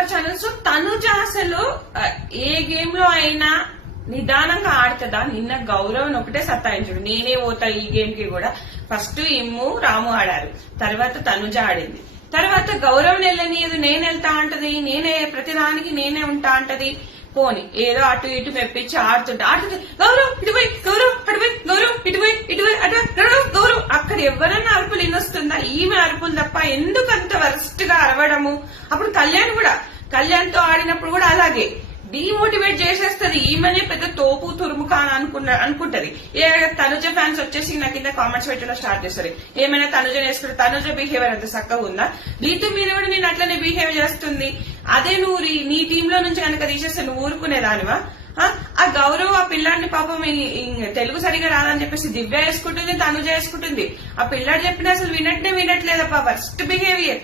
Our channel. So Tanuja అసలు ఏ game లో అయినా నిదానంగా ఆడుతుందా? నిన్న గౌరవ్ ఒకటే సత్తాయించుడు, నేనే పోతా ఈ గేమ్ కి కూడా. ఫస్ట్ ఇమ్ము రాము ఆడారు, తర్వాత తనుజ ఆడింది, తర్వాత గౌరవ్ వెళ్ళనియదు, నేను వెళ్తా అంటది, నేనే ప్రతిదానికి నేనే ఉంటా అంటది. పోని ఏదో అటు ఇటు మెప్పించి ఆడుతుంటే గౌరవ్ ఇటుపోయి, గౌరవ్ అటుపోయి, గౌరవ్ ఇటుపోయి, ఇటుపోయి అటు గౌరవ్. అక్కడ ఎవరన్నా అరుపులు వినొస్తుందా? ఈమె అరుపులు తప్ప. ఎందుకు అంత వరస్ట్ గా అరవడము? అప్పుడు కళ్యాణ్ తో ఆడినప్పుడు కూడా అలాగే డిమోటివేట్ చేసేస్తది. ఈమెనే పెద్ద తోపు తురుముక అని అనుకుంటది. ఏ తనుజ ఫ్యాన్స్ వచ్చేసి నా కింద కామెంట్స్ పెట్టడం స్టార్ట్ చేస్తారు. ఏమైనా తనుజ వేసుకుంటే తనుజ బిహేవియర్ అంత చక్కగా ఉందా? నీతో మీద కూడా నేను అట్లనే బిహేవ్ చేస్తుంది. అదే నువ్వు నీ టీమ్ లో నుంచి కనుక తీసేస్తే నువ్వు ఊరుకునేదానివా? ఆ గౌరవ్ ఆ పిల్లాడిని పాపం తెలుగు సరిగా రాదని చెప్పేసి దివ్య వేసుకుంటుంది, తనుజ వేసుకుంటుంది. ఆ పిల్లాడు చెప్పినా అసలు వినట్లేదప్ప. First behaviour